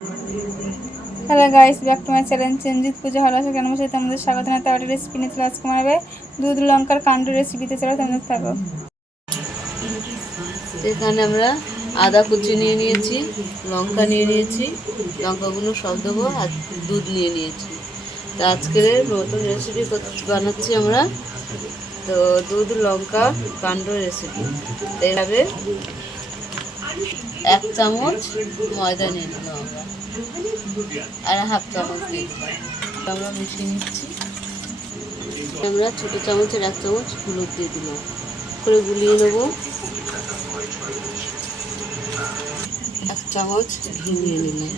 Hello guys, back to my channel চেঞ্জিত পুজো ভালো আছে কেন বসে তোমাদের স্বাগত জানাতে একটা রেসিপি নিয়ে চলে আজকে বানাবে দুধ লঙ্কার কাণ্ড রেসিপিতে চলো তোমাদের থাকো। এখানে আমরা আদা কুচি নিয়ে নিয়েছি, লঙ্কা নিয়ে নিয়েছি, লঙ্কাগুলো সব দেবো আর দুধ নিয়ে নিয়েছি। তো আজকের নতুন রেসিপি বানাচ্ছি আমরা, তো দুধ লঙ্কা কাণ্ড রেসিপি। এইভাবে 1 চামচ ময়দা নিয়ে নিলাম আমরা, আর 1/2 চামচ দিয়ে দিলাম। আমরা মিশিয়ে নিচ্ছি। আমরা ছোটো চামচের 1 চামচ হলুদ দিয়ে দিলাম, করে গুলিয়ে নেবো। 1 চামচ ঘি নিয়ে নিলাম,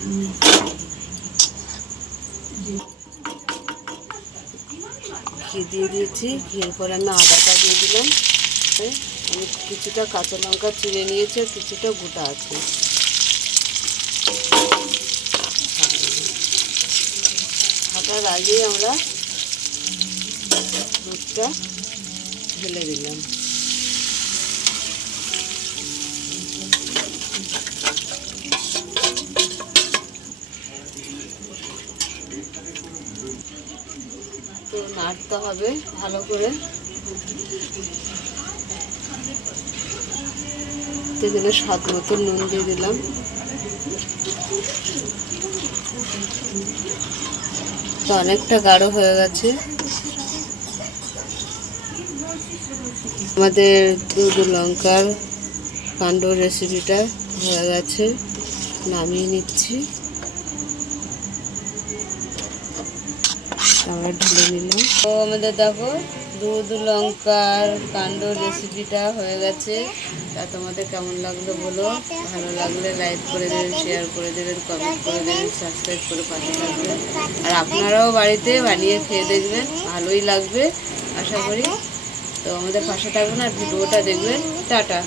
ঘি দিয়ে দিয়েছি। ঘিয়ের পরে আমি আদাটা দিয়ে দিলাম। আমি কিছুটা কাঁচা লঙ্কা চিড়ে নিয়েছি আর কিছুটা গোটা আছে। ফাটার আগেই আমরা দুধটা ঢেলে দিলাম। তো নাড়তে হবে ভালো করে। এখানে স্বাদ মতো নুন দিয়ে দিলাম। তো অনেকটা গাঢ় হয়ে গেছে আমাদের দুধ লঙ্কার কাণ্ড রেসিপিটা। হয়ে গেছে, নামিয়ে নিচ্ছি। আমরা ঢেলে নিলাম। তো আমাদের দেখো দুধ লঙ্কার কাণ্ড রেসিপিটা হয়ে গেছে। তা তোমাদের কেমন লাগলো বলো। ভালো লাগলে লাইক করে দেবেন, শেয়ার করে দেবেন, কমেন্ট করে দেবেন, সাবস্ক্রাইব করে পাশে থাকবেন। আর আপনারাও বাড়িতে বানিয়ে খেয়ে দেখবেন, ভালোই লাগবে আশা করি। তো আমাদের পাশে থাকবেন আর ভিডিওটা দেখবেন। টাটা।